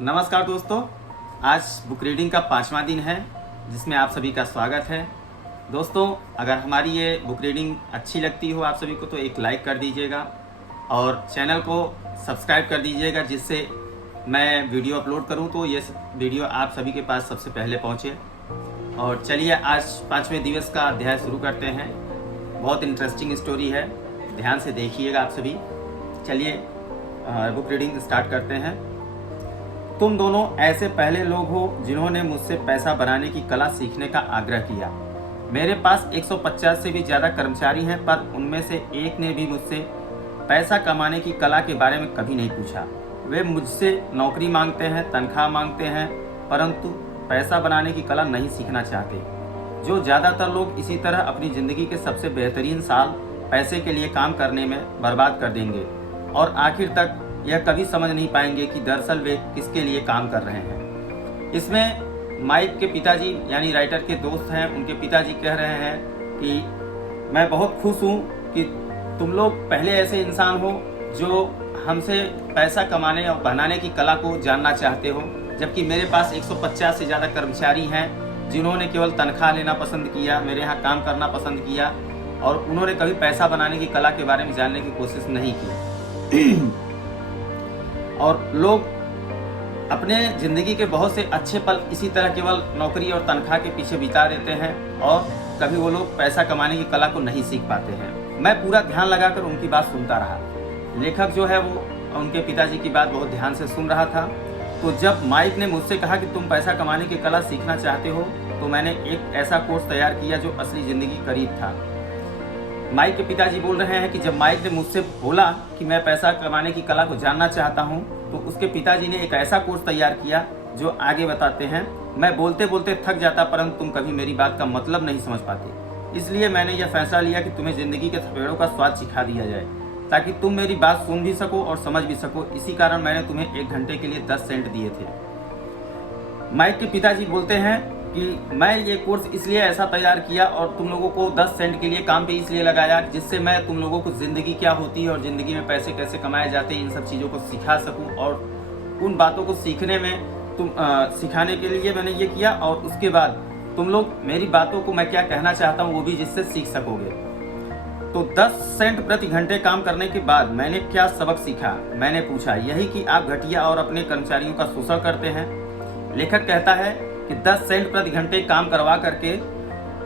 नमस्कार दोस्तों, आज बुक रीडिंग का 5वां दिन है जिसमें आप सभी का स्वागत है। दोस्तों, अगर हमारी ये बुक रीडिंग अच्छी लगती हो आप सभी को तो एक लाइक कर दीजिएगा और चैनल को सब्सक्राइब कर दीजिएगा, जिससे मैं वीडियो अपलोड करूं तो ये वीडियो आप सभी के पास सबसे पहले पहुंचे। और चलिए आज 5वें दिवस का अध्याय शुरू करते हैं। बहुत इंटरेस्टिंग स्टोरी है, ध्यान से देखिएगा आप सभी। चलिए बुक रीडिंग स्टार्ट करते हैं। तुम दोनों ऐसे पहले लोग हो जिन्होंने मुझसे पैसा बनाने की कला सीखने का आग्रह किया। मेरे पास 150 से भी ज़्यादा कर्मचारी हैं, पर उनमें से एक ने भी मुझसे पैसा कमाने की कला के बारे में कभी नहीं पूछा। वे मुझसे नौकरी मांगते हैं, तनख्वाह मांगते हैं, परंतु पैसा बनाने की कला नहीं सीखना चाहते। जो ज़्यादातर लोग इसी तरह अपनी ज़िंदगी के सबसे बेहतरीन साल पैसे के लिए काम करने में बर्बाद कर देंगे और आखिर तक यह कभी समझ नहीं पाएंगे कि दरअसल वे किसके लिए काम कर रहे हैं। इसमें माइक के पिताजी यानी राइटर के दोस्त हैं, उनके पिताजी कह रहे हैं कि मैं बहुत खुश हूँ कि तुम लोग पहले ऐसे इंसान हो जो हमसे पैसा कमाने और बनाने की कला को जानना चाहते हो, जबकि मेरे पास 150 से ज़्यादा कर्मचारी हैं जिन्होंने केवल तनख्वाह लेना पसंद किया, मेरे यहाँ काम करना पसंद किया और उन्होंने कभी पैसा बनाने की कला के बारे में जानने की कोशिश नहीं की। और लोग अपने ज़िंदगी के बहुत से अच्छे पल इसी तरह केवल नौकरी और तनख्वाह के पीछे बिता देते हैं और कभी वो लोग पैसा कमाने की कला को नहीं सीख पाते हैं। मैं पूरा ध्यान लगाकर उनकी बात सुनता रहा। लेखक जो है वो उनके पिताजी की बात बहुत ध्यान से सुन रहा था। तो जब माइक ने मुझसे कहा कि तुम पैसा कमाने की कला सीखना चाहते हो, तो मैंने एक ऐसा कोर्स तैयार किया जो असली ज़िंदगी करीब था। माइक के पिताजी बोल रहे हैं कि जब माइक ने मुझसे बोला कि मैं पैसा कमाने की कला को जानना चाहता हूं, तो उसके पिताजी ने एक ऐसा कोर्स तैयार किया जो आगे बताते हैं। मैं बोलते बोलते थक जाता, परंतु तुम कभी मेरी बात का मतलब नहीं समझ पाते। इसलिए मैंने यह फैसला लिया कि तुम्हें ज़िंदगी के थपेड़ों का स्वाद सिखा दिया जाए, ताकि तुम मेरी बात सुन भी सको और समझ भी सको। इसी कारण मैंने तुम्हें 1 घंटे के लिए 10 सेंट दिए थे। माइक के पिताजी बोलते हैं कि मैं ये कोर्स इसलिए ऐसा तैयार किया और तुम लोगों को 10 सेंट के लिए काम पे इसलिए लगाया, जिससे मैं तुम लोगों को ज़िंदगी क्या होती है और ज़िंदगी में पैसे कैसे कमाए जाते हैं इन सब चीज़ों को सिखा सकूं। और उन बातों को सीखने में सिखाने के लिए मैंने ये किया, और उसके बाद तुम लोग मेरी बातों को मैं क्या कहना चाहता हूँ वो भी जिससे सीख सकोगे। तो 10 सेंट प्रति घंटे काम करने के बाद मैंने क्या सबक सीखा? मैंने पूछा, यही कि आप घटिया और अपने कर्मचारियों का शोषण करते हैं। लेखक कहता है कि 10 सेंट प्रति घंटे काम करवा करके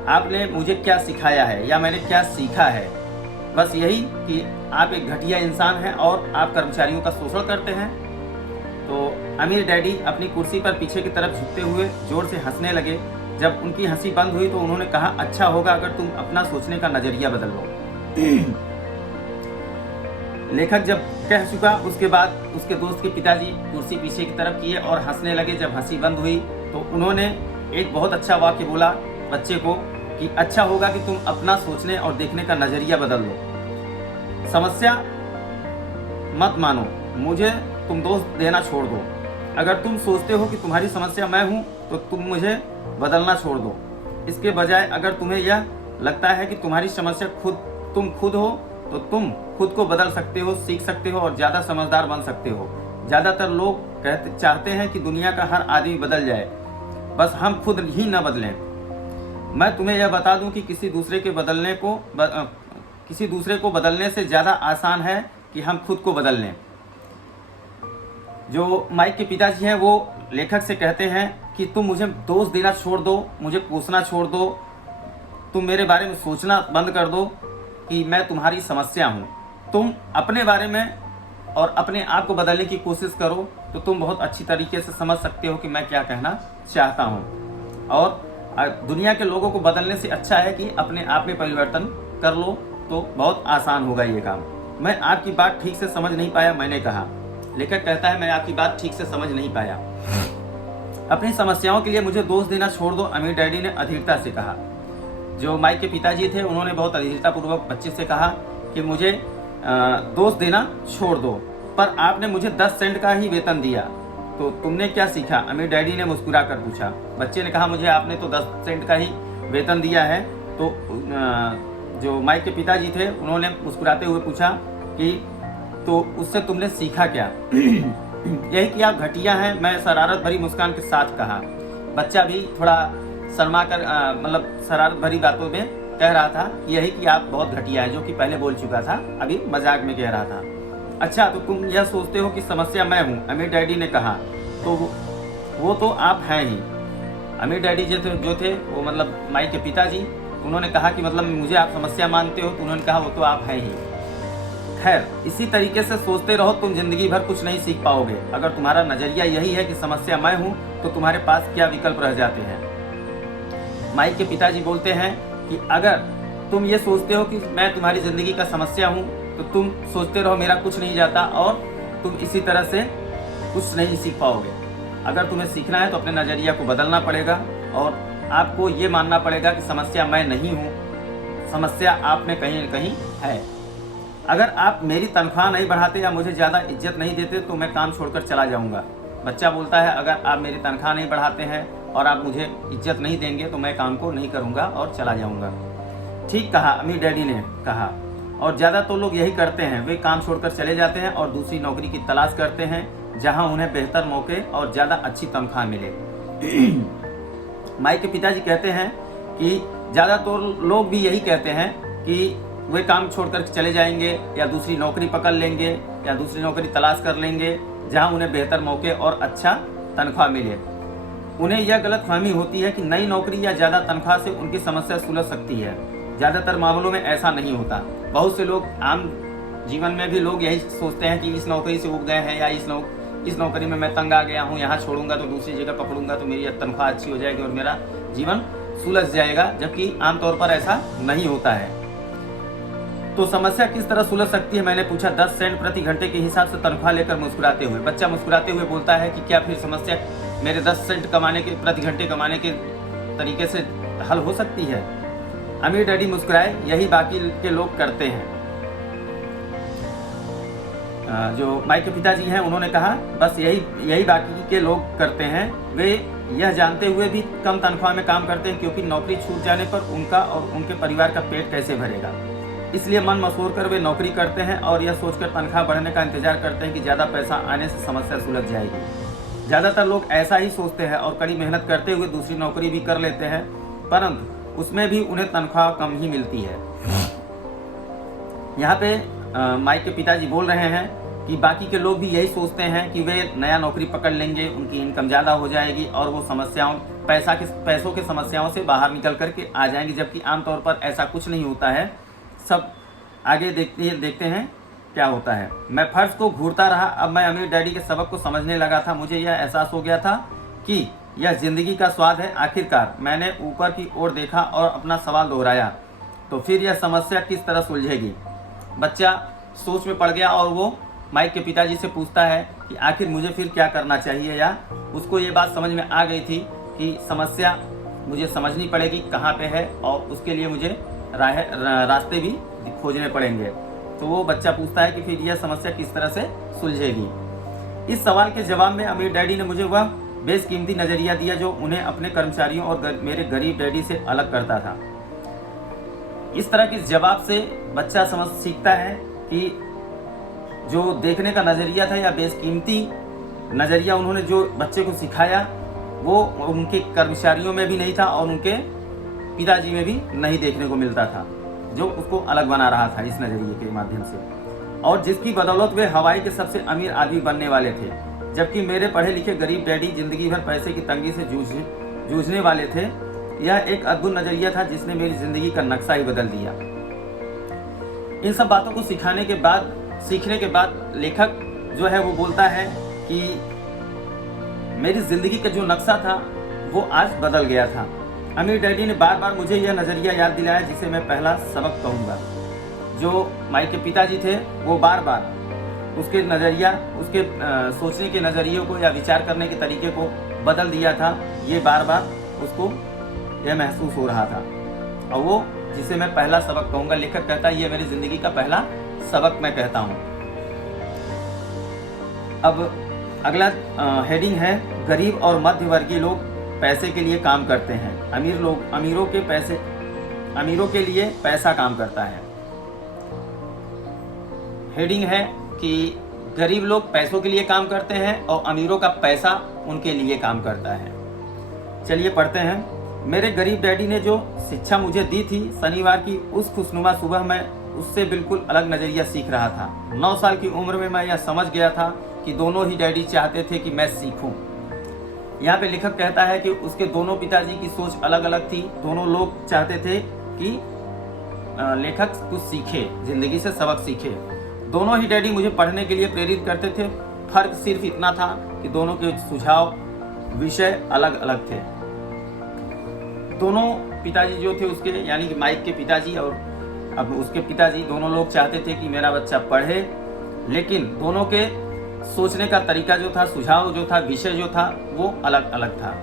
आपने मुझे क्या सिखाया है या मैंने क्या सीखा है? बस यही कि आप एक घटिया इंसान हैं और आप कर्मचारियों का शोषण करते हैं। तो अमीर डैडी अपनी कुर्सी पर पीछे की तरफ झुकते हुए जोर से हंसने लगे। जब उनकी हंसी बंद हुई तो उन्होंने कहा, अच्छा होगा अगर तुम अपना सोचने का नजरिया बदल लो। लेखक जब कह चुका, उसके बाद उसके दोस्त के पिताजी कुर्सी पीछे की तरफ किए और हंसने लगे। जब हंसी बंद हुई तो उन्होंने एक बहुत अच्छा वाक्य बोला बच्चे को कि अच्छा होगा कि तुम अपना सोचने और देखने का नजरिया बदल लो। समस्या मत मानो, मुझे तुम दोष देना छोड़ दो। अगर तुम सोचते हो कि तुम्हारी समस्या मैं हूं तो तुम मुझे बदलना छोड़ दो। इसके बजाय अगर तुम्हें यह लगता है कि तुम्हारी समस्या तुम खुद हो तो तुम खुद को बदल सकते हो, सीख सकते हो और ज़्यादा समझदार बन सकते हो। ज़्यादातर लोग चाहते हैं कि दुनिया का हर आदमी बदल जाए, बस हम खुद ही न बदलें। मैं तुम्हें यह बता दूं कि किसी दूसरे को बदलने से ज़्यादा आसान है कि हम खुद को बदल लें। जो माइक के पिताजी हैं वो लेखक से कहते हैं कि तुम मुझे दोष देना छोड़ दो, मुझे कोसना छोड़ दो, तुम मेरे बारे में सोचना बंद कर दो कि मैं तुम्हारी समस्या हूँ। तुम अपने बारे में और अपने आप को बदलने की कोशिश करो तो तुम बहुत अच्छी तरीके से समझ सकते हो कि मैं क्या कहना चाहता हूँ। और दुनिया के लोगों को बदलने से अच्छा है कि अपने आप में परिवर्तन कर लो, तो बहुत आसान होगा ये काम। मैं आपकी बात ठीक से समझ नहीं पाया, मैंने कहा। लेखक कहता है, मैं आपकी बात ठीक से समझ नहीं पाया। अपनी समस्याओं के लिए मुझे दोष देना छोड़ दो, अमीर डैडी ने अधीरता से कहा। जो माइक के पिताजी थे उन्होंने बहुत अधीरतापूर्वक बच्चे से कहा कि मुझे दोष देना छोड़ दो, पर आपने मुझे 10 सेंट का ही वेतन दिया, तो तुमने क्या सीखा? अमीर डैडी ने मुस्कुरा कर पूछा। बच्चे ने कहा, मुझे आपने तो 10 सेंट का ही वेतन दिया है। तो जो माइक के पिताजी थे उन्होंने मुस्कुराते हुए पूछा कि तो उससे तुमने सीखा क्या? यही कि आप घटिया हैं, मैं शरारत भरी मुस्कान के साथ कहा। बच्चा भी थोड़ा शर्मा कर मतलब शरारत भरी बातों में कह रहा था यही कि आप बहुत घटिया है, जो कि पहले बोल चुका था, अभी मजाक में कह रहा था। अच्छा, तो तुम यह सोचते हो कि समस्या मैं हूँ, अमीर डैडी ने कहा। तो वो तो आप हैं ही। अमीर डैडी जो थे वो मतलब माई के पिताजी, उन्होंने कहा कि मतलब मुझे आप समस्या मानते हो, तो उन्होंने कहा वो तो आप हैं ही। खैर, इसी तरीके से सोचते रहो, तुम जिंदगी भर कुछ नहीं सीख पाओगे। अगर तुम्हारा नजरिया यही है कि समस्या मैं हूँ, तो तुम्हारे पास क्या विकल्प रह जाते हैं। माई के पिताजी बोलते हैं कि अगर तुम ये सोचते हो कि मैं तुम्हारी जिंदगी का समस्या हूँ, तो तुम सोचते रहो मेरा कुछ नहीं जाता और तुम इसी तरह से कुछ नहीं सीख पाओगे। अगर तुम्हें सीखना है तो अपने नजरिया को बदलना पड़ेगा और आपको ये मानना पड़ेगा कि समस्या मैं नहीं हूँ, समस्या आप में कहीं न कहीं है। अगर आप मेरी तनख्वाह नहीं बढ़ाते या मुझे ज़्यादा इज्जत नहीं देते तो मैं काम छोड़कर चला जाऊँगा। बच्चा बोलता है अगर आप मेरी तनख्वाह नहीं बढ़ाते हैं और आप मुझे इज्जत नहीं देंगे तो मैं काम को नहीं करूँगा और चला जाऊँगा। ठीक कहा, अमीर डैडी ने कहा। और ज़्यादा तो लोग यही करते हैं, वे काम छोड़कर चले जाते हैं और दूसरी नौकरी की तलाश करते हैं जहाँ उन्हें बेहतर मौके और ज़्यादा अच्छी तनख्वाह मिले। माई के पिताजी कहते हैं कि ज़्यादातर लोग भी यही कहते हैं कि वे काम छोड़कर चले जाएंगे या दूसरी नौकरी पकड़ लेंगे या दूसरी नौकरी तलाश कर लेंगे जहां उन्हें बेहतर मौके और अच्छा तनख्वाह मिले। उन्हें यह गलतफहमी होती है कि नई नौकरी या ज़्यादा तनख्वाह से उनकी समस्या सुलझ सकती है। ज़्यादातर मामलों में ऐसा नहीं होता। बहुत से लोग आम जीवन में भी लोग यही सोचते हैं कि इस नौकरी से उब गए हैं या इस नौकरी में मैं तंग आ गया हूँ, यहाँ छोड़ूंगा तो दूसरी जगह पकड़ूंगा तो मेरी तनख्वाह अच्छी हो जाएगी और मेरा जीवन सुलझ जाएगा, जबकि आमतौर पर ऐसा नहीं होता है। तो समस्या किस तरह सुलझ सकती है, मैंने पूछा। 10 सेंट प्रति घंटे के हिसाब से तनख्वाह लेकर मुस्कुराते हुए। बच्चा मुस्कुराते हुए बोलता है कि क्या फिर समस्या मेरे 10 सेंट प्रति घंटे कमाने के तरीके से हल हो सकती है। अमीर डैडी मुस्कुराए, यही बाकी के लोग करते हैं। जो माई के पिताजी हैं उन्होंने कहा बस यही बाकी के लोग करते हैं। वे यह जानते हुए भी कम तनख्वाह में काम करते हैं क्योंकि नौकरी छूट जाने पर उनका और उनके परिवार का पेट कैसे भरेगा। इसलिए मन मसोर कर वे नौकरी करते हैं और यह सोचकर तनख्वाह बढ़ने का इंतजार करते हैं कि ज़्यादा पैसा आने से समस्या सुलझ जाएगी। ज़्यादातर लोग ऐसा ही सोचते हैं और कड़ी मेहनत करते हुए दूसरी नौकरी भी कर लेते हैं, परंतु उसमें भी उन्हें तनख्वाह कम ही मिलती है। यहाँ पे माई के पिताजी बोल रहे हैं कि बाकी के लोग भी यही सोचते हैं कि वे नया नौकरी पकड़ लेंगे, उनकी इनकम ज़्यादा हो जाएगी और वो पैसों के समस्याओं से बाहर निकल करके आ जाएंगे, जबकि आमतौर पर ऐसा कुछ नहीं होता है। सब आगे देखते हैं क्या होता है। मैं फर्श को घूरता रहा। अब मैं अमीर डैडी के सबक को समझने लगा था। मुझे यह एहसास हो गया था कि यह जिंदगी का स्वाद है। आखिरकार मैंने ऊपर की ओर देखा और अपना सवाल दोहराया, तो फिर यह समस्या किस तरह सुलझेगी। बच्चा सोच में पड़ गया और वो माइक के पिताजी से पूछता है कि आखिर मुझे फिर क्या करना चाहिए, या उसको ये बात समझ में आ गई थी कि समस्या मुझे समझनी पड़ेगी कहाँ पे है और उसके लिए मुझे रास्ते भी खोजने पड़ेंगे। तो वो बच्चा पूछता है कि फिर यह समस्या किस तरह से सुलझेगी। इस सवाल के जवाब में अमीर डैडी ने मुझे वह बेशकीमती नजरिया दिया जो उन्हें अपने कर्मचारियों और मेरे गरीब डैडी से अलग करता था। इस तरह के जवाब से बच्चा सीखता है कि जो देखने का नजरिया था या बेशकीमती नजरिया उन्होंने जो बच्चे को सिखाया वो उनके कर्मचारियों में भी नहीं था और उनके पिताजी में भी नहीं देखने को मिलता था, जो उसको अलग बना रहा था इस नजरिए के माध्यम से, और जिसकी बदौलत वे हवाई के सबसे अमीर आदमी बनने वाले थे, जबकि मेरे पढ़े लिखे गरीब डैडी जिंदगी भर पैसे की तंगी से जूझने वाले थे। यह एक अद्भुत नजरिया था जिसने मेरी जिंदगी का नक्शा ही बदल दिया। इन सब बातों को सीखने के बाद लेखक जो है वो बोलता है कि मेरी जिंदगी का जो नक्शा था वो आज बदल गया था। अमीर डैडी ने बार बार मुझे यह नजरिया याद दिलाया जिसे मैं पहला सबक कहूँगा। जो माई के पिताजी थे वो बार बार उसके नजरिया, उसके सोचने के नजरियों को या विचार करने के तरीके को बदल दिया था। ये बार बार उसको यह महसूस हो रहा था और वो जिसे मैं पहला सबक कहूँगा, लेखक कहता है ये मेरी जिंदगी का पहला सबक मैं कहता हूँ। अब अगला हेडिंग है गरीब और मध्यवर्गीय लोग पैसे के लिए काम करते हैं। अमीरों के लिए पैसा काम करता है। हेडिंग है कि गरीब लोग पैसों के लिए काम करते हैं और अमीरों का पैसा उनके लिए काम करता है। चलिए पढ़ते हैं। मेरे गरीब डैडी ने जो शिक्षा मुझे दी थी, शनिवार की उस खुशनुमा सुबह मैं उससे बिल्कुल अलग नज़रिया सीख रहा था। 9 साल की उम्र में मैं यह समझ गया था कि दोनों ही डैडी चाहते थे कि मैं सीखूं। यहाँ पे लेखक कहता है कि उसके दोनों पिताजी की सोच अलग अलग थी। दोनों लोग चाहते थे कि लेखक कुछ सीखे, जिंदगी से सबक सीखे। दोनों ही डैडी मुझे पढ़ने के लिए प्रेरित करते थे। फर्क सिर्फ इतना था कि दोनों के सुझाव, विषय अलग अलग थे। दोनों पिताजी जो थे उसके, यानी कि माइक के पिताजी और अब उसके पिताजी, दोनों लोग चाहते थे कि मेरा बच्चा पढ़े, लेकिन दोनों के सोचने का तरीका जो था, सुझाव जो था, विषय जो था, वो अलग अलग था।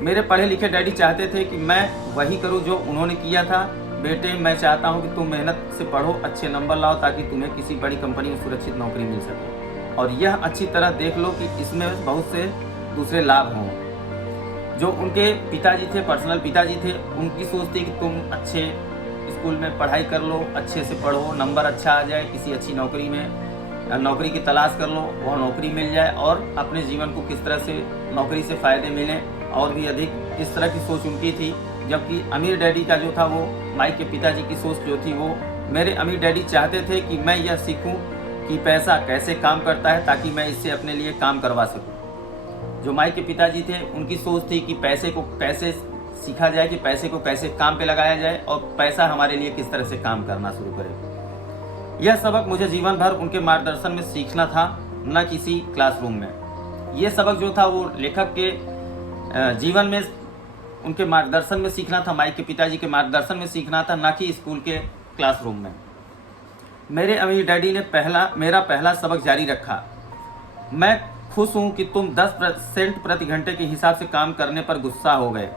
मेरे पढ़े लिखे डैडी चाहते थे कि मैं वही करूं जो उन्होंने किया था। बेटे, मैं चाहता हूं कि तुम मेहनत से पढ़ो, अच्छे नंबर लाओ, ताकि तुम्हें किसी बड़ी कंपनी में सुरक्षित नौकरी मिल सके। और यह अच्छी तरह देख लो कि इसमें बहुत से दूसरे लाभ हों। जो उनके पिताजी थे, पर्सनल पिताजी थे, उनकी सोच थी कि तुम अच्छे स्कूल में पढ़ाई कर लो, अच्छे से पढ़ो, नंबर अच्छा आ जाए, किसी अच्छी नौकरी में नौकरी की तलाश कर लो, वह नौकरी मिल जाए और अपने जीवन को किस तरह से नौकरी से फ़ायदे मिलें और भी अधिक, इस तरह की सोच उनकी थी। जबकि अमीर डैडी का जो था, वो माइक के पिताजी की सोच जो थी, वो मेरे अमीर डैडी चाहते थे कि मैं यह सीखूं कि पैसा कैसे काम करता है, ताकि मैं इससे अपने लिए काम करवा सकूं। जो माइक के पिताजी थे, उनकी सोच थी कि पैसे को कैसे सीखा जाए, कि पैसे को कैसे काम पे लगाया जाए और पैसा हमारे लिए किस तरह से काम करना शुरू करे। यह सबक मुझे जीवन भर उनके मार्गदर्शन में सीखना था, न किसी क्लासरूम में। यह सबक जो था वो लेखक के जीवन में, उनके मार्गदर्शन में सीखना था, माइक के पिताजी के मार्गदर्शन में सीखना था, ना कि स्कूल के क्लासरूम में। मेरे अमीर डैडी ने मेरा पहला सबक जारी रखा। मैं खुश हूँ कि तुम 10% प्रति घंटे के हिसाब से काम करने पर गुस्सा हो गए।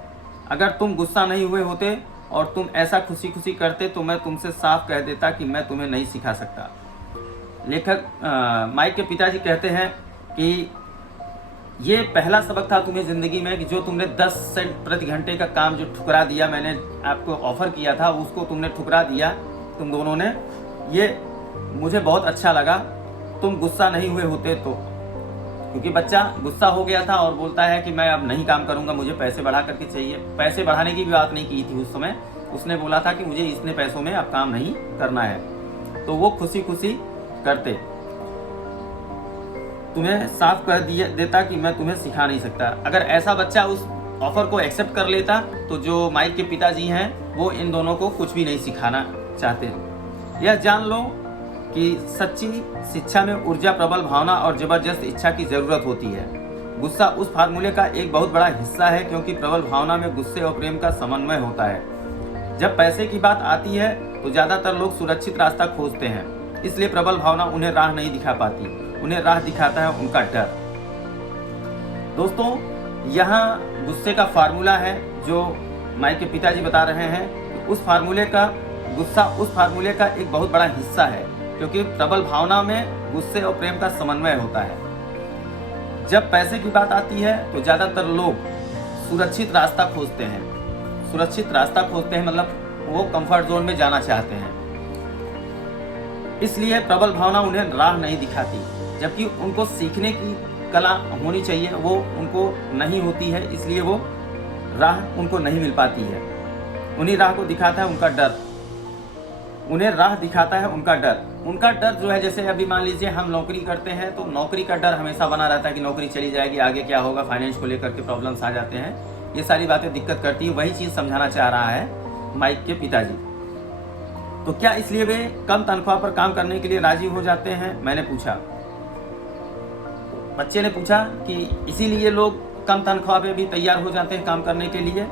अगर तुम गुस्सा नहीं हुए होते और तुम ऐसा खुशी खुशी करते तो मैं तुमसे साफ कह देता कि मैं तुम्हें नहीं सिखा सकता। लेखक माइक के पिताजी कहते हैं कि ये पहला सबक था तुम्हें ज़िंदगी में कि जो तुमने 10 सेंट प्रति घंटे का काम जो ठुकरा दिया, मैंने आपको ऑफ़र किया था, उसको तुमने ठुकरा दिया, तुम दोनों ने। ये मुझे बहुत अच्छा लगा। तुम गुस्सा नहीं हुए होते तो, क्योंकि बच्चा गुस्सा हो गया था और बोलता है कि मैं अब नहीं काम करूंगा, मुझे पैसे बढ़ा करके चाहिए। पैसे बढ़ाने की भी बात नहीं की थी उस समय, उसने बोला था कि मुझे इतने पैसों में अब काम नहीं करना है। तो वो खुशी खुशी करते, तुम्हें साफ कर देता कि मैं तुम्हें सिखा नहीं सकता। अगर ऐसा बच्चा उस ऑफर को एक्सेप्ट कर लेता तो जो माइक के पिताजी हैं वो इन दोनों को कुछ भी नहीं सिखाना चाहते। यह जान लो कि सच्ची शिक्षा में ऊर्जा, प्रबल भावना और जबरदस्त इच्छा की जरूरत होती है। गुस्सा उस फार्मूले का एक बहुत बड़ा हिस्सा है, क्योंकि प्रबल भावना में गुस्से और प्रेम का समन्वय होता है। जब पैसे की बात आती है तो ज्यादातर लोग सुरक्षित रास्ता खोजते हैं, इसलिए प्रबल भावना उन्हें राह नहीं दिखा पाती, उन्हें राह दिखाता है उनका डर। दोस्तों, यहाँ गुस्से का फार्मूला है जो माइक के पिताजी बता रहे हैं कि उस फार्मूले का, गुस्सा उस फार्मूले का एक बहुत बड़ा हिस्सा है, क्योंकि प्रबल भावना में गुस्से और प्रेम का समन्वय होता है। जब पैसे की बात आती है तो ज्यादातर लोग सुरक्षित रास्ता खोजते हैं। सुरक्षित रास्ता खोजते हैं मतलब वो कंफर्ट जोन में जाना चाहते हैं, इसलिए प्रबल भावना उन्हें राह नहीं दिखाती। जबकि उनको सीखने की कला होनी चाहिए, वो उनको नहीं होती है, इसलिए वो राह उनको नहीं मिल पाती है। उन्हीं राह को दिखाता है उनका डर, उन्हें राह दिखाता है उनका डर। उनका डर जो है, जैसे अभी मान लीजिए हम नौकरी करते हैं तो नौकरी का डर हमेशा बना रहता है कि नौकरी चली जाएगी, आगे क्या होगा, फाइनेंस को लेकर के प्रॉब्लम्स आ जाते हैं, ये सारी बातें दिक्कत करती है। वही चीज़ समझाना चाह रहा है माइक के पिताजी। तो क्या इसलिए वे कम तनख्वाह पर काम करने के लिए राजी हो जाते हैं, मैंने पूछा। बच्चे ने पूछा कि इसीलिए लोग कम तनख्वाह पे भी तैयार हो जाते हैं काम करने के लिए।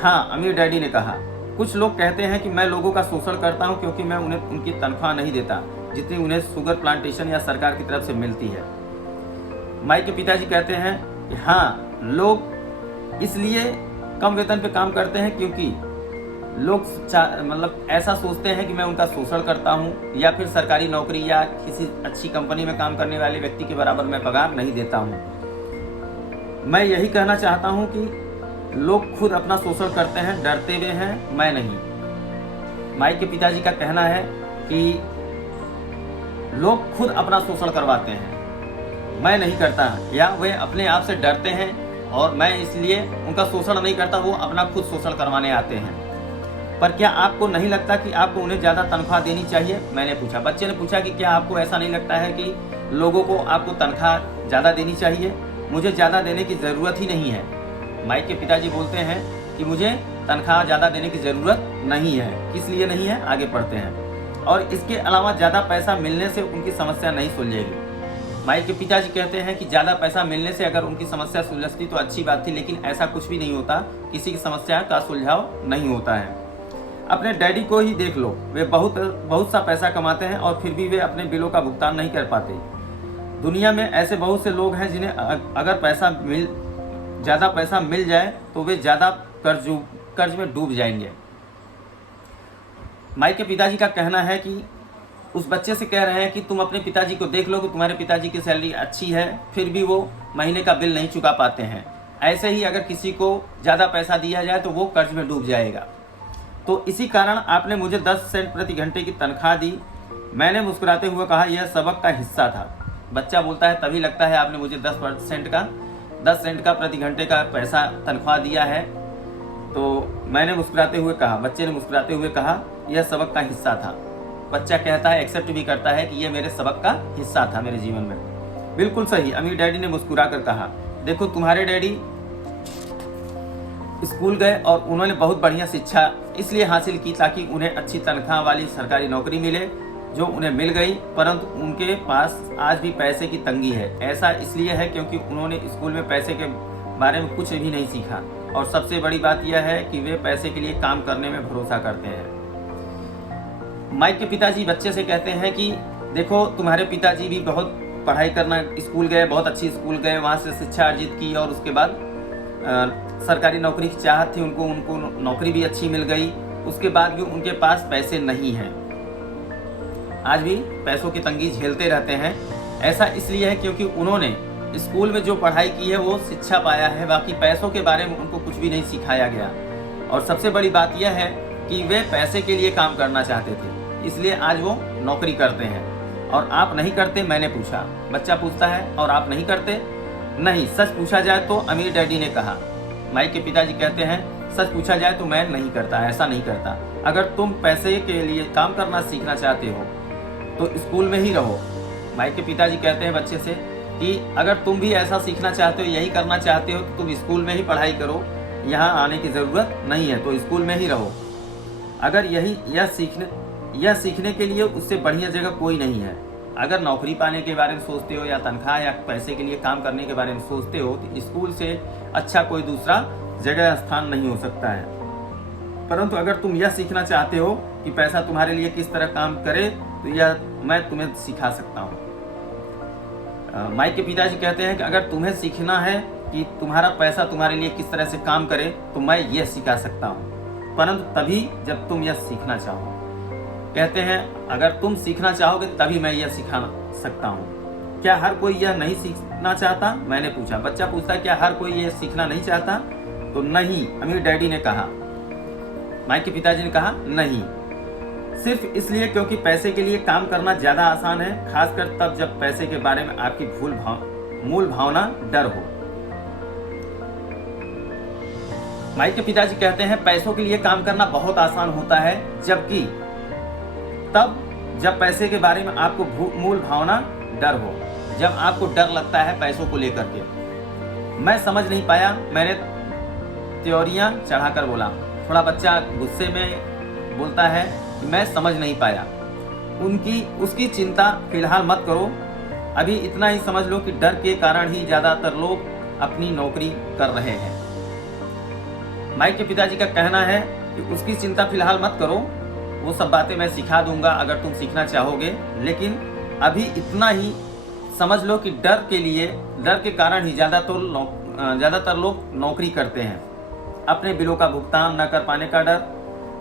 हाँ, अमीर डैडी ने कहा। कुछ लोग कहते हैं कि मैं लोगों का शोषण करता हूं क्योंकि मैं उन्हें उनकी तनख्वाह नहीं देता जितनी उन्हें शुगर प्लांटेशन या सरकार की तरफ से मिलती है। माइक के पिताजी कहते हैं कि हाँ, लोग इसलिए कम वेतन पे काम करते हैं क्योंकि लोग मतलब ऐसा सोचते हैं कि मैं उनका शोषण करता हूँ, या फिर सरकारी नौकरी या किसी अच्छी कंपनी में काम करने वाले व्यक्ति के बराबर मैं पगार नहीं देता हूँ। मैं यही कहना चाहता हूँ कि लोग खुद अपना शोषण करते हैं, डरते हुए हैं, मैं नहीं। माइक के पिताजी का कहना है कि लोग खुद अपना शोषण करवाते हैं, मैं नहीं करता, या वे अपने आप से डरते हैं और मैं इसलिए उनका शोषण नहीं करता, वो अपना खुद शोषण करवाने आते हैं। पर क्या आपको नहीं लगता कि आपको उन्हें ज़्यादा तनख्वाह देनी चाहिए? मैंने पूछा। बच्चे ने पूछा कि क्या आपको ऐसा नहीं लगता है कि लोगों को आपको तनख्वाह ज़्यादा देनी चाहिए? मुझे ज़्यादा देने की ज़रूरत ही नहीं है। माइक के पिताजी बोलते हैं कि मुझे तनख्वाह ज़्यादा देने की ज़रूरत नहीं है। किस लिए नहीं है, आगे पढ़ते हैं। और इसके अलावा ज़्यादा पैसा मिलने से उनकी समस्या नहीं सुलझेगी। माइक के पिताजी कहते हैं कि ज़्यादा पैसा मिलने से अगर उनकी समस्या सुलझती तो अच्छी बात थी, लेकिन ऐसा कुछ भी नहीं होता, किसी की समस्या का सुलझाव नहीं होता है। अपने डैडी को ही देख लो, वे बहुत सा पैसा कमाते हैं और फिर भी वे अपने बिलों का भुगतान नहीं कर पाते। दुनिया में ऐसे बहुत से लोग हैं जिन्हें अगर ज़्यादा पैसा मिल जाए तो वे ज़्यादा कर्ज में डूब जाएंगे। माइक के पिताजी का कहना है कि उस बच्चे से कह रहे हैं कि तुम अपने पिताजी को देख लो कि तुम्हारे पिताजी की सैलरी अच्छी है, फिर भी वो महीने का बिल नहीं चुका पाते हैं। ऐसे ही अगर किसी को ज़्यादा पैसा दिया जाए तो वो कर्ज में डूब जाएगा। तो इसी कारण आपने मुझे 10 सेंट प्रति घंटे की तनख्वाह दी। मैंने मुस्कुराते हुए कहा, यह सबक का हिस्सा था। बच्चा बोलता है, तभी लगता है आपने मुझे 10 सेंट का प्रति घंटे का पैसा तनख्वाह दिया है। तो मैंने मुस्कुराते हुए कहा, बच्चे ने मुस्कुराते हुए कहा, यह सबक का हिस्सा था। बच्चा कहता है, एक्सेप्ट भी करता है कि यह मेरे सबक का हिस्सा था मेरे जीवन में। बिल्कुल सही, अमीर डैडी ने मुस्कुरा कर कहा। देखो, तुम्हारे डैडी स्कूल गए और उन्होंने बहुत बढ़िया शिक्षा इसलिए हासिल की ताकि उन्हें अच्छी तनख्वाह वाली सरकारी नौकरी मिले, जो उन्हें मिल गई, परंतु उनके पास आज भी पैसे की तंगी है। ऐसा इसलिए है क्योंकि उन्होंने स्कूल में पैसे के बारे में कुछ भी नहीं सीखा, और सबसे बड़ी बात यह है कि वे पैसे के लिए काम करने में भरोसा करते हैं। माइक के पिताजी बच्चे से कहते हैं कि देखो, तुम्हारे पिताजी भी बहुत पढ़ाई करना स्कूल गए, बहुत अच्छी स्कूल गए, वहाँ से शिक्षा अर्जित की और उसके बाद सरकारी नौकरी की चाहत थी उनको नौकरी भी अच्छी मिल गई। उसके बाद भी उनके पास पैसे नहीं हैं, आज भी पैसों की तंगी झेलते रहते हैं। ऐसा इसलिए है क्योंकि उन्होंने स्कूल में जो पढ़ाई की है वो शिक्षा पाया है, बाकी पैसों के बारे में उनको कुछ भी नहीं सिखाया गया। और सबसे बड़ी बात यह है कि वे पैसे के लिए काम करना चाहते थे, इसलिए आज वो नौकरी करते हैं। और आप नहीं करते? मैंने पूछा। बच्चा पूछता है, और आप नहीं करते? नहीं, सच पूछा जाए तो, अमीर डैडी ने कहा। माइक के पिताजी कहते हैं, सच पूछा जाए तो मैं नहीं करता, ऐसा नहीं करता। अगर तुम पैसे के लिए काम करना सीखना चाहते हो तो स्कूल में ही रहो। माइक के पिताजी कहते हैं बच्चे से कि अगर तुम भी ऐसा सीखना चाहते हो, यही करना चाहते हो, तो तुम स्कूल में ही पढ़ाई करो, यहाँ आने की ज़रूरत नहीं है, तो स्कूल में ही रहो। अगर यह सीखने के लिए उससे बढ़िया जगह कोई नहीं है। अगर नौकरी पाने के बारे में सोचते हो या तनख्वाह या पैसे के लिए काम करने के बारे में सोचते हो तो स्कूल से अच्छा कोई दूसरा जगह स्थान नहीं हो सकता है। परंतु अगर तुम यह सीखना चाहते हो कि पैसा तुम्हारे लिए किस तरह काम करे, तो यह मैं तुम्हें सिखा सकता हूँ। माइक के पिताजी कहते हैं कि अगर तुम्हें सीखना है कि तुम्हारा पैसा तुम्हारे लिए किस तरह से काम करे, तो मैं यह सिखा सकता हूँ, परंतु तभी जब तुम यह सीखना चाहो। कहते हैं, अगर तुम सीखना चाहोगे तभी मैं यह सिखा सकता हूँ। क्या हर कोई यह नहीं सीखना चाहता? मैंने पूछा। बच्चा पूछता है, क्या हर कोई यह सीखना नहीं चाहता? तो नहीं, अमीर डैडी ने कहा। माइक के पिताजी ने कहा, नहीं, सिर्फ इसलिए क्योंकि पैसे के लिए काम करना ज्यादा आसान है, खासकर तब जब पैसे के बारे में आपकी मूल भावना डर हो। माइक के पिताजी कहते हैं, पैसों के लिए काम करना बहुत आसान होता है, जबकि तब जब पैसे के बारे में आपको मूल भावना डर हो, जब आपको डर लगता है पैसों को लेकर के। मैं समझ नहीं पाया, मैंने त्योरियां चढ़ाकर बोला। थोड़ा बच्चा गुस्से में बोलता है कि मैं समझ नहीं पाया। उसकी चिंता फिलहाल मत करो, अभी इतना ही समझ लो कि डर के कारण ही ज्यादातर लोग अपनी नौकरी कर रहे हैं। माइक के पिताजी का कहना है कि उसकी चिंता फिलहाल मत करो, वो सब बातें मैं सिखा दूंगा अगर तुम सीखना चाहोगे, लेकिन अभी इतना ही समझ लो कि डर के कारण ही ज्यादातर लोग नौकरी करते हैं। अपने बिलों का भुगतान न कर पाने का डर,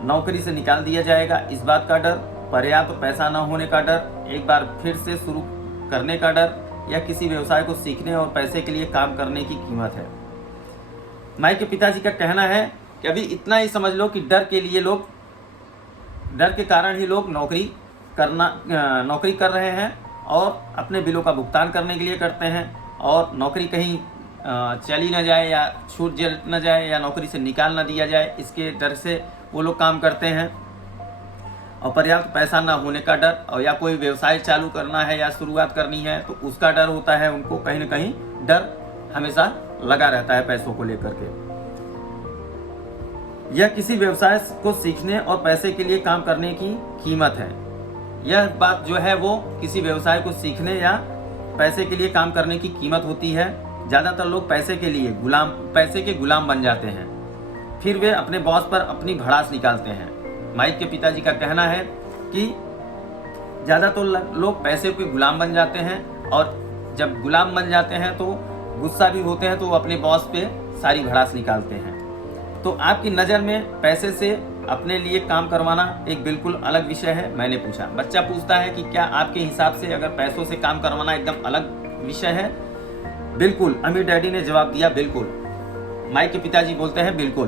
नौकरी से निकाल दिया जाएगा इस बात का डर, पर्याप्त पैसा न होने का डर, एक बार फिर से शुरू करने का डर, या किसी व्यवसाय को सीखने और पैसे के लिए काम करने की कीमत है। माइक के पिताजी का कहना है कि अभी इतना ही समझ लो कि डर के कारण ही लोग नौकरी कर रहे हैं, और अपने बिलों का भुगतान करने के लिए करते हैं, और नौकरी कहीं चली ना जाए या छूट न जाए या नौकरी से निकाल ना दिया जाए, इसके डर से वो लोग काम करते हैं। और पर्याप्त पैसा ना होने का डर, और या कोई व्यवसाय चालू करना है या शुरुआत करनी है तो उसका डर होता है उनको, कहीं ना कहीं डर हमेशा लगा रहता है पैसों को लेकर के। यह किसी व्यवसाय को सीखने और पैसे के लिए काम करने की कीमत है। यह बात जो है वो किसी व्यवसाय को सीखने या पैसे के लिए काम करने की कीमत होती है। ज़्यादातर लोग पैसे के गुलाम बन जाते हैं, फिर वे अपने बॉस पर अपनी भड़ास निकालते हैं। माइक के पिताजी का कहना है कि ज़्यादातर लोग पैसे के गुलाम बन जाते हैं, और जब गुलाम बन जाते हैं तो गुस्सा भी होते हैं, तो वो अपने बॉस पे सारी भड़ास निकालते हैं। तो आपकी नज़र में पैसे से अपने लिए काम करवाना एक बिल्कुल अलग विषय है, मैंने पूछा। बच्चा पूछता है कि क्या आपके हिसाब से अगर पैसों से काम करवाना एकदम अलग विषय है? बिल्कुल, अमीर डैडी ने जवाब दिया, बिल्कुल। माइक के पिताजी बोलते हैं, बिल्कुल।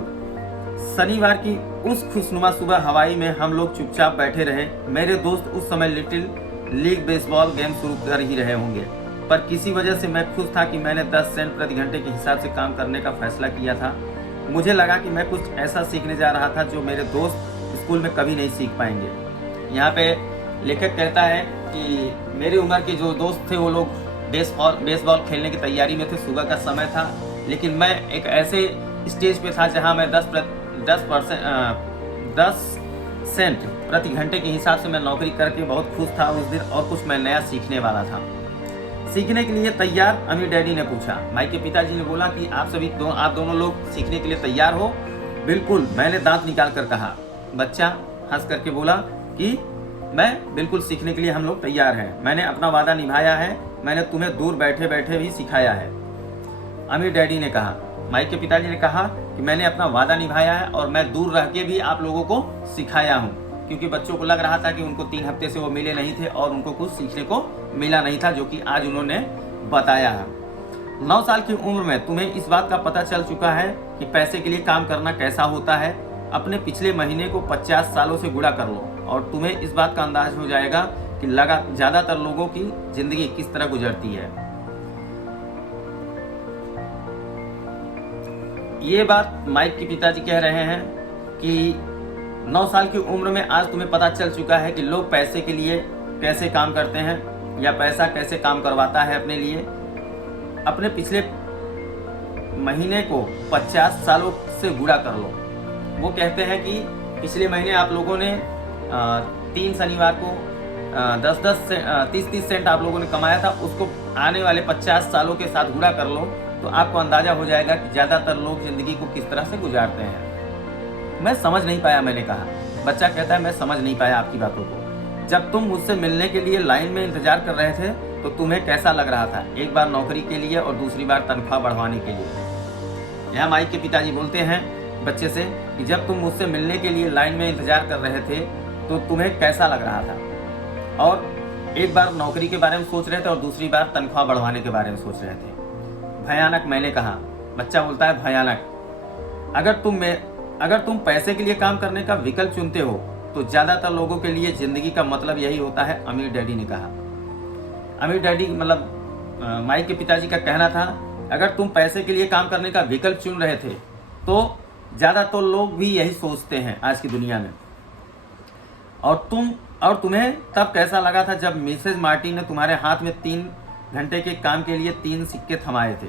शनिवार की उस खुशनुमा सुबह हवाई में हम लोग चुपचाप बैठे रहे। मेरे दोस्त उस समय लिटिल लीग बेसबॉल गेम शुरू कर ही रहे होंगे, पर किसी वजह से मैं खुश था कि मैंने 10 सेंट प्रति घंटे के हिसाब से काम करने का फैसला किया था। मुझे लगा कि मैं कुछ ऐसा सीखने जा रहा था जो मेरे दोस्त स्कूल में कभी नहीं सीख पाएंगे। यहाँ पे लेखक कहता है कि मेरी उम्र के जो दोस्त थे वो लोग बेसबॉल खेलने की तैयारी में थे, सुबह का समय था, लेकिन मैं एक ऐसे स्टेज पे था जहाँ मैं 10 सेंट प्रति घंटे के हिसाब से मैं नौकरी करके बहुत खुश था उस दिन, और कुछ मैं नया सीखने वाला था। सीखने के लिए तैयार? अमीर डैडी ने पूछा। माइक के पिताजी ने बोला कि आप दोनों लोग सीखने के लिए तैयार हो? बिल्कुल, मैंने दांत निकाल कर कहा। बच्चा हंस करके बोला कि मैं बिल्कुल सीखने के लिए हम लोग तैयार हैं। मैंने अपना वादा निभाया है, मैंने तुम्हें दूर बैठे बैठे भी सिखाया है। अमीर डैडी ने कहा। माइक के पिताजी ने कहा कि मैंने अपना वादा निभाया है और मैं दूर रह के भी आप लोगों को सिखाया हूँ, क्योंकि बच्चों को लग रहा था कि उनको 3 हफ्ते से वो मिले नहीं थे और उनको कुछ सीखने को मिला नहीं था, जो कि आज उन्होंने बताया है। 9 साल की उम्र में तुम्हें इस बात का पता चल चुका है कि पैसे के लिए काम करना कैसा होता है। अपने पिछले महीने को 50 सालों से गुणा कर लो और तुम्हें इस बात का अंदाज हो जाएगा कि ज़्यादातर लोगों की जिंदगी किस तरह गुजरती है। ये बात माइक के पिताजी कह रहे हैं कि 9 साल की उम्र में आज तुम्हें पता चल चुका है कि लोग पैसे के लिए कैसे काम करते हैं या पैसा कैसे काम करवाता है अपने लिए। अपने पिछले महीने को 50 सालों से गुणा कर लो। वो कहते हैं कि पिछले महीने आप लोगों ने 3 शनिवार को 30 सेंट आप लोगों ने कमाया था, उसको आने वाले 50 सालों के साथ गुणा कर लो तो आपको अंदाजा हो जाएगा कि ज़्यादातर लोग ज़िंदगी को किस तरह से गुजारते हैं। मैं समझ नहीं पाया, मैंने कहा। बच्चा कहता है, मैं समझ नहीं पाया आपकी बातों को। जब तुम मुझसे मिलने के लिए लाइन में इंतजार कर रहे थे तो तुम्हें कैसा लग रहा था? एक बार नौकरी के लिए और दूसरी बार तनख्वाह बढ़वाने के लिए। यहाँ माइक के पिताजी बोलते हैं बच्चे से कि जब तुम मुझसे मिलने के लिए लाइन में इंतजार कर रहे थे तो तुम्हें कैसा लग रहा था? और एक बार नौकरी के बारे में सोच रहे थे और दूसरी बार तनख्वाह बढ़वाने के बारे में सोच रहे थे। भयानक, मैंने कहा। बच्चा बोलता है, भयानक। अगर तुम पैसे के लिए काम करने का विकल्प चुनते हो तो ज़्यादातर लोगों के लिए ज़िंदगी का मतलब यही होता है, अमीर डैडी ने कहा। अमीर डैडी मतलब माइक के पिताजी का कहना था, अगर तुम पैसे के लिए काम करने का विकल्प चुन रहे थे तो ज़्यादातर लोग भी यही सोचते हैं आज की दुनिया में। और तुम्हें तब कैसा लगा था जब मिसेज मार्टिन ने तुम्हारे हाथ में 3 घंटे के काम के लिए 3 सिक्के थमाए थे?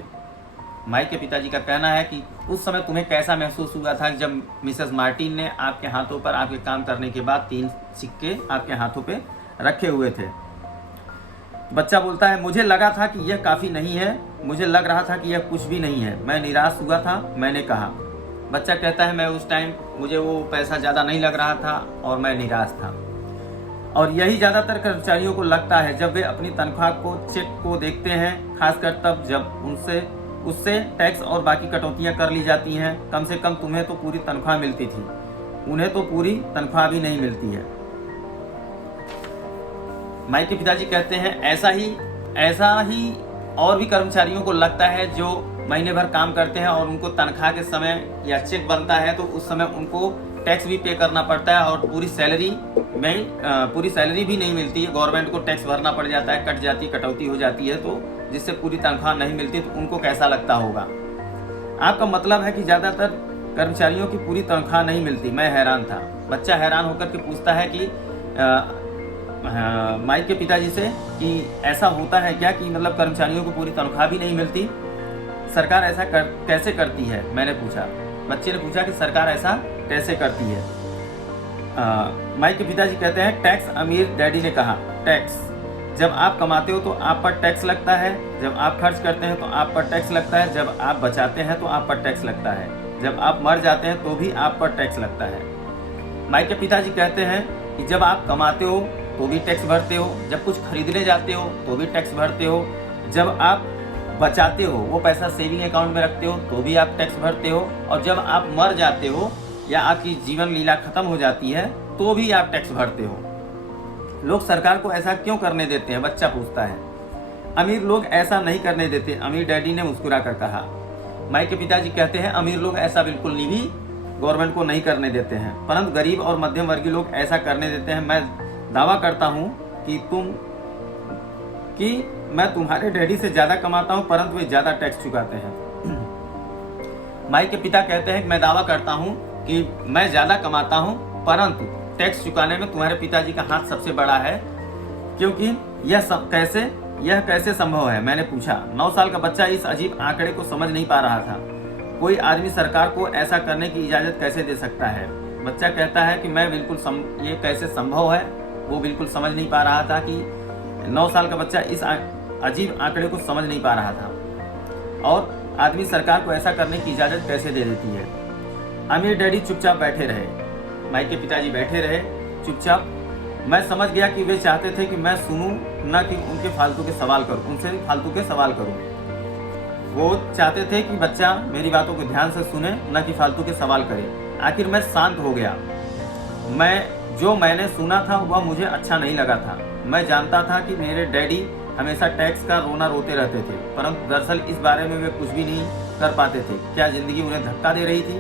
माइक के पिताजी का कहना है कि उस समय तुम्हें कैसा महसूस हुआ था जब मिसेस मार्टिन ने आपके हाथों पर आपके काम करने के बाद 3 सिक्के आपके हाथों पे रखे हुए थे? बच्चा बोलता है, मुझे लगा था कि यह काफ़ी नहीं है, मुझे लग रहा था कि यह कुछ भी नहीं है, मैं निराश हुआ था, मैंने कहा। बच्चा कहता है, मैं उस टाइम मुझे वो पैसा ज़्यादा नहीं लग रहा था और मैं निराश था। और यही ज़्यादातर कर्मचारियों को लगता है जब वे अपनी तनख्वाह को चेक को देखते हैं, खासकर तब जब उससे टैक्स और बाकी कटौतियां कर ली जाती हैं। कम से कम तुम्हें तो पूरी तनख्वाह मिलती थी, उन्हें तो पूरी तनख्वाह भी नहीं मिलती है। माइक के पिताजी कहते हैं, ऐसा ही और भी कर्मचारियों को लगता है जो महीने भर काम करते हैं और उनको तनख्वाह के समय या चेक बनता है तो उस समय उनको टैक्स भी पे करना पड़ता है और पूरी सैलरी भी नहीं मिलती है। गवर्नमेंट को टैक्स भरना पड़ जाता है, कटौती हो जाती है, तो जिससे पूरी तनख्वाह नहीं मिलती, तो उनको कैसा लगता होगा। आपका मतलब है कि ज़्यादातर कर्मचारियों की पूरी तनख्वाह नहीं मिलती। मैं हैरान था। बच्चा हैरान होकर के पूछता है कि माइक के पिताजी से कि ऐसा होता है क्या कि मतलब कर्मचारियों को पूरी तनख्वाह भी नहीं मिलती, सरकार ऐसा कैसे करती है। मैंने पूछा, बच्चे ने पूछा कि सरकार ऐसा कैसे करती है। माइक के पिताजी कहते हैं टैक्स। अमीर डैडी ने कहा टैक्स, जब आप कमाते हो तो आप पर टैक्स लगता है, जब आप खर्च करते हैं तो आप पर टैक्स लगता है, जब आप बचाते हैं तो आप पर टैक्स लगता है, जब आप मर जाते हैं तो भी आप पर टैक्स लगता है। माइक के पिताजी कहते हैं कि जब आप कमाते हो तो भी टैक्स भरते हो, जब कुछ खरीदने जाते हो तो भी टैक्स भरते हो, जब आप बचाते हो, वो पैसा सेविंग अकाउंट में रखते हो तो भी आप टैक्स भरते हो, और जब आप मर जाते हो या आपकी जीवन लीला खत्म हो जाती है तो भी आप टैक्स भरते हो। लोग सरकार को ऐसा क्यों करने देते हैं, बच्चा पूछता है। अमीर लोग ऐसा नहीं करने देते, अमीर डैडी ने मुस्कुरा कर कहा। माइक के पिताजी कहते हैं अमीर लोग ऐसा बिल्कुल भी गवर्नमेंट को नहीं करने देते हैं, परंतु गरीब और मध्यम वर्गीय लोग ऐसा करने देते हैं। मैं दावा करता हूँ कि मैं तुम्हारे डैडी से ज़्यादा कमाता हूँ, परंतु वे ज़्यादा टैक्स चुकाते हैं। माइक के पिता कहते हैं कि मैं दावा करता हूँ कि मैं ज़्यादा कमाता हूँ, परंतु टैक्स चुकाने में तुम्हारे पिताजी का हाथ सबसे बड़ा है, क्योंकि यह कैसे संभव है। मैंने पूछा। 9 साल का बच्चा इस अजीब आंकड़े को समझ नहीं पा रहा था। कोई आदमी सरकार को ऐसा करने की इजाज़त कैसे दे सकता है। बच्चा कहता है कि मैं ये कैसे संभव है, वो बिल्कुल समझ नहीं पा रहा था कि 9 साल का बच्चा इस अजीब आंकड़े को समझ नहीं पा रहा था, और आदमी सरकार को ऐसा करने की इजाज़त कैसे दे देती है। अमीर डैडी चुपचाप बैठे रहे। माइक के पिताजी बैठे रहे चुपचाप। मैं समझ गया कि वे चाहते थे कि मैं सुनूं, न कि उनसे फालतू के सवाल करूं। वो चाहते थे कि बच्चा मेरी बातों को ध्यान से सुने, न कि फालतू के सवाल करे। आखिर मैं शांत हो गया। मैंने सुना था वह मुझे अच्छा नहीं लगा था। मैं जानता था कि मेरे डैडी हमेशा टैक्स का रोना रोते रहते थे, परंतु दरअसल इस बारे में वे कुछ भी नहीं कर पाते थे। क्या जिंदगी उन्हें धक्का दे रही थी।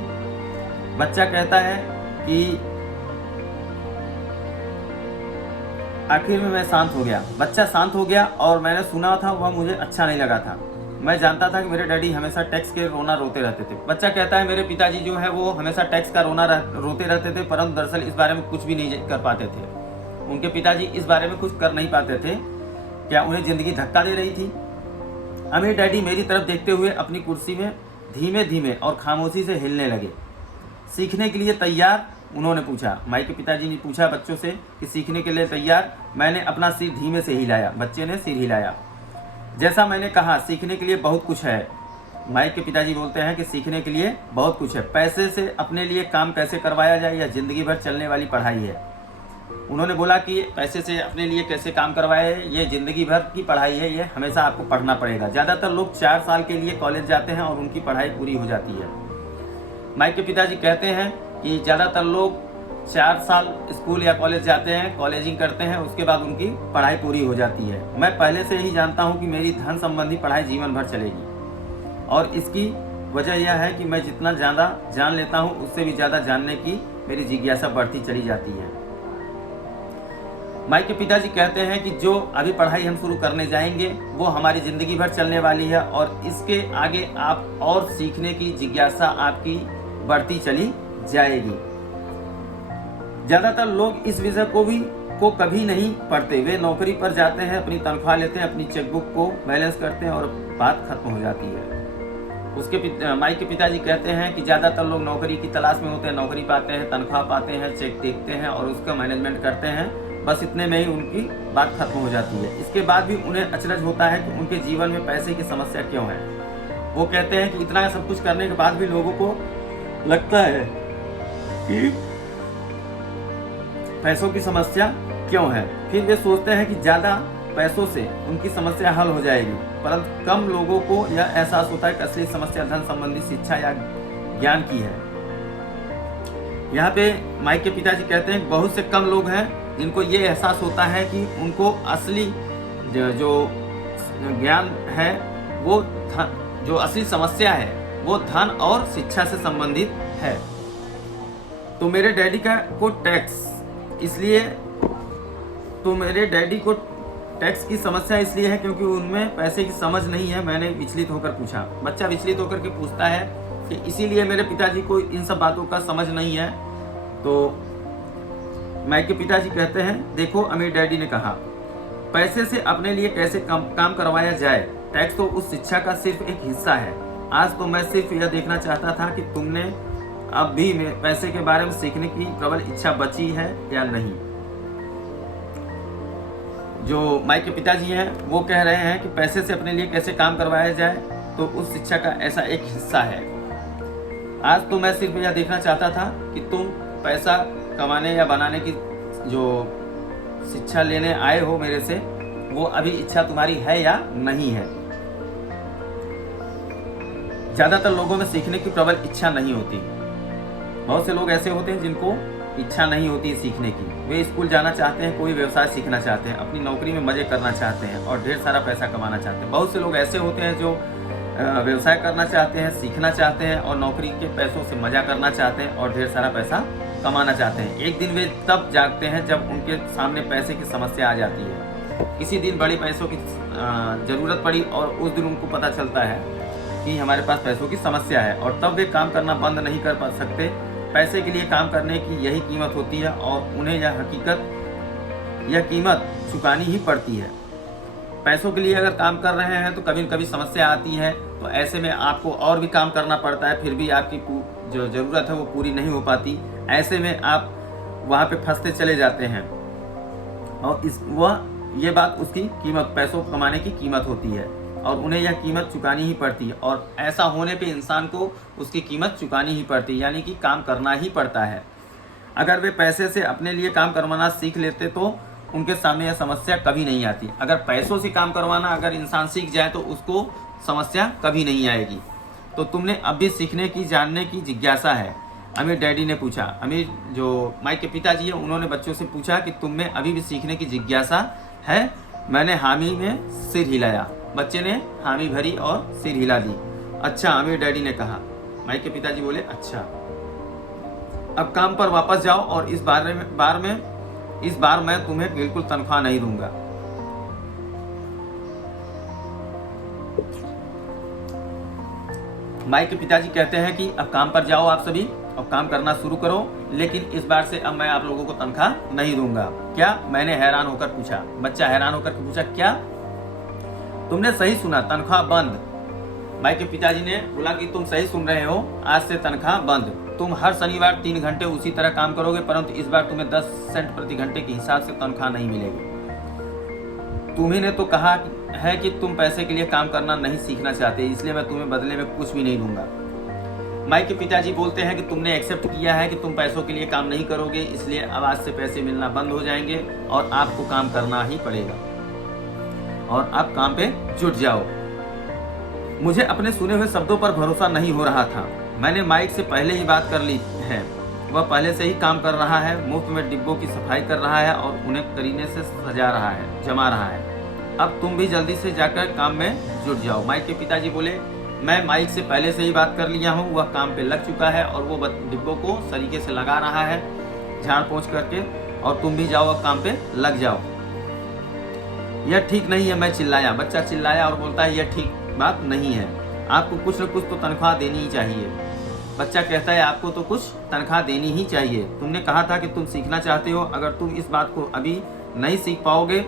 बच्चा कहता है कि आखिर में मैं शांत हो गया। बच्चा शांत हो गया और मैंने सुना था वह मुझे अच्छा नहीं लगा था। मैं जानता था कि मेरे डैडी हमेशा टैक्स के रोना रोते रहते थे। बच्चा कहता है मेरे पिताजी जो है वो हमेशा टैक्स का रोना रोते रहते थे, परंतु दरअसल इस बारे में कुछ भी नहीं कर पाते थे। उनके पिताजी इस बारे में कुछ कर नहीं पाते थे। क्या उन्हें जिंदगी धक्का दे रही थी। अमीर डैडी मेरी तरफ देखते हुए अपनी कुर्सी में धीमे धीमे और खामोशी से हिलने लगे। सीखने के लिए तैयार, उन्होंने पूछा। माइक के पिताजी ने पूछा बच्चों से कि सीखने के लिए तैयार। मैंने अपना सिर धीमे से हिलाया। बच्चे ने सिर हिलाया। जैसा मैंने कहा, सीखने के लिए बहुत कुछ है। माइक के पिताजी बोलते हैं कि सीखने के लिए बहुत कुछ है। पैसे से अपने लिए काम कैसे करवाया जाए, यह जिंदगी भर चलने वाली पढ़ाई है। उन्होंने बोला कि पैसे से अपने लिए कैसे काम करवाए, ये ज़िंदगी भर की पढ़ाई है, ये हमेशा आपको पढ़ना पड़ेगा। ज़्यादातर लोग 4 साल के लिए कॉलेज जाते हैं और उनकी पढ़ाई पूरी हो जाती है। माइक के पिताजी कहते हैं कि ज़्यादातर लोग 4 साल स्कूल या कॉलेज जाते हैं, कॉलेजिंग करते हैं, उसके बाद उनकी पढ़ाई पूरी हो जाती है। मैं पहले से ही जानता हूँ कि मेरी धन संबंधी पढ़ाई जीवन भर चलेगी, और इसकी वजह यह है कि मैं जितना ज़्यादा जान लेता हूँ उससे भी ज़्यादा जानने की मेरी जिज्ञासा बढ़ती चली जाती है। माइक के पिताजी कहते हैं कि जो अभी पढ़ाई हम शुरू करने जाएंगे वो हमारी ज़िंदगी भर चलने वाली है, और इसके आगे आप और सीखने की जिज्ञासा आपकी बढ़ती चली जाएगी। ज़्यादातर लोग इस विषय को कभी नहीं पढ़ते। वे नौकरी पर जाते हैं, अपनी तनख्वाह लेते हैं, अपनी चेकबुक को बैलेंस करते हैं और बात खत्म हो जाती है। माइक के पिताजी कहते हैं कि ज़्यादातर लोग नौकरी की तलाश में होते हैं, नौकरी पाते हैं, तनख्वाह पाते हैं, चेक देखते हैं और उसका मैनेजमेंट करते हैं। बस इतने में ही उनकी बात खत्म हो जाती है। इसके बाद भी उन्हें अचरज होता है कि उनके जीवन में पैसे की समस्या क्यों है। वो कहते हैं कि इतना सब कुछ करने के बाद भी लोगों को लगता है कि पैसों की समस्या क्यों है। फिर वे सोचते हैं कि ज़्यादा पैसों से उनकी समस्या हल हो जाएगी, परंतु कम लोगों को यह एहसास होता है कि असली समस्या धन संबंधी शिक्षा या ज्ञान की है। यहाँ पे माइक के पिताजी कहते हैं बहुत से कम लोग हैं जिनको ये एहसास होता है कि उनको असली जो ज्ञान है, वो जो असली समस्या है वो धन और शिक्षा से संबंधित है। तो मेरे डैडी को टैक्स की समस्या इसलिए है क्योंकि उनमें पैसे की समझ नहीं है। मैंने विचलित होकर पूछा। बच्चा विचलित होकर के पूछता है कि इसीलिए मेरे पिताजी को इन सब बातों का समझ नहीं है। तो माइक के पिताजी कहते हैं, देखो अमीर डैडी ने कहा, पैसे से अपने लिए कैसे काम करवाया जाए, टैक्स तो उस शिक्षा का सिर्फ एक हिस्सा है। आज तो मैं सिर्फ यह देखना चाहता था कि तुमने अब भी पैसे के बारे में सीखने की प्रबल इच्छा बची है या नहीं। जो माइक के पिताजी हैं वो कह रहे हैं कि पैसे से अपने लिए कैसे काम करवाया जाए तो उस शिक्षा का ऐसा एक हिस्सा है। आज तो मैं सिर्फ यह देखना चाहता था कि तुम पैसा कमाने या बनाने की जो शिक्षा लेने आए हो मेरे से, वो अभी इच्छा तुम्हारी है या नहीं है। ज्यादातर लोगों में सीखने की प्रबल इच्छा नहीं होती। बहुत से लोग ऐसे होते हैं जिनको इच्छा नहीं होती सीखने की। वे स्कूल जाना चाहते हैं, कोई व्यवसाय सीखना चाहते हैं, अपनी नौकरी में मजे करना चाहते हैं और ढेर सारा पैसा कमाना चाहते हैं। बहुत से लोग ऐसे होते हैं जो व्यवसाय करना चाहते हैं, सीखना चाहते हैं और नौकरी के पैसों से मजा करना चाहते हैं और ढेर सारा पैसा कमाना चाहते हैं। एक दिन वे तब जागते हैं जब उनके सामने पैसे की समस्या आ जाती है। किसी दिन बड़ी पैसों की जरूरत पड़ी और उस दिन उनको पता चलता है कि हमारे पास पैसों की समस्या है और तब वे काम करना बंद नहीं कर पा सकते। पैसे के लिए काम करने की यही कीमत होती है और उन्हें यह कीमत चुकानी ही पड़ती है। पैसों के लिए अगर काम कर रहे हैं तो कभी न कभी समस्या आती है, तो ऐसे में आपको और भी काम करना पड़ता है, फिर भी आपकी जो ज़रूरत है वो पूरी नहीं हो पाती। ऐसे में आप वहाँ पे फंसते चले जाते हैं और ये बात उसकी कीमत, पैसों कमाने की कीमत होती है और उन्हें यह कीमत चुकानी ही पड़ती है। और ऐसा होने पे इंसान को उसकी कीमत चुकानी ही पड़ती है, यानी कि काम करना ही पड़ता है। अगर वे पैसे से अपने लिए काम करवाना सीख लेते तो उनके सामने यह समस्या कभी नहीं आती। अगर पैसों से काम करवाना अगर इंसान सीख जाए तो उसको समस्या कभी नहीं आएगी। तो तुमने अब भी सीखने की, जानने की जिज्ञासा है? अमीर डैडी ने पूछा। अमीर जो माइक के पिताजी है उन्होंने बच्चों से पूछा कि तुम में अभी भी सीखने की जिज्ञासा है? मैंने हामी में सिर हिलाया। बच्चे ने हामी भरी और सिर हिला दी। अच्छा, अमीर डैडी ने कहा। माइक के पिताजी बोले, अच्छा अब काम पर वापस जाओ और इस बार मैं तुम्हें बिल्कुल तनख्वाह नहीं दूंगा। माइक के पिताजी कहते हैं कि अब काम पर जाओ आप सभी और काम करना शुरू करो, लेकिन इस बार से अब मैं आप लोगों को तनख्वाह नहीं दूंगा। क्या? मैंने हैरान होकर पूछा। बच्चा हैरान होकर पूछा, क्या? तुमने सही सुना, तनख्वाह बंद। माइक के पिताजी ने बोला कि तुम सही सुन रहे हो, आज से तनख्वाह बंद। तुम हर शनिवार 3 घंटे उसी तरह काम करोगे, परंतु इस बार तुम्हें 10 सेंट प्रति घंटे के हिसाब से तनख्वाह नहीं मिलेगी। तुम्ही ने तो कहा है कि तुम पैसे के लिए काम करना नहीं सीखना चाहते, इसलिए मैं तुम्हें बदले में कुछ भी नहीं दूंगा। माइक के पिताजी बोलते हैं कि तुमने एक्सेप्ट किया है कि तुम पैसों के लिए काम नहीं करोगे, इसलिए अब आज से पैसे मिलना बंद हो जाएंगे और आपको काम करना ही पड़ेगा और आप काम पे जुट जाओ। मुझे अपने सुने हुए शब्दों पर भरोसा नहीं हो रहा था। मैंने माइक से पहले ही बात कर ली है। वह पहले से ही काम कर रहा है, मुफ्त में डिब्बों की सफाई कर रहा है और उन्हें करीने से सजा रहा है, जमा रहा है। अब तुम भी जल्दी से जाकर काम में जुट जाओ। माइक के पिताजी बोले, मैं माइक से पहले से ही बात कर लिया हूँ, वह काम पे लग चुका है और वो डिब्बों को सलीके से लगा रहा है, झाड़ पोंछ करके, और तुम भी जाओ, अब काम पे लग जाओ। यह ठीक नहीं है, मैं चिल्लाया। बच्चा चिल्लाया और बोलता है, यह ठीक बात नहीं है, आपको कुछ न कुछ तो तनख्वाह देनी ही चाहिए। बच्चा कहता है, आपको तो कुछ तनख्वाह देनी ही चाहिए। तुमने कहा था कि तुम सीखना चाहते हो, अगर तुम इस बात को अभी नहीं सीख पाओगे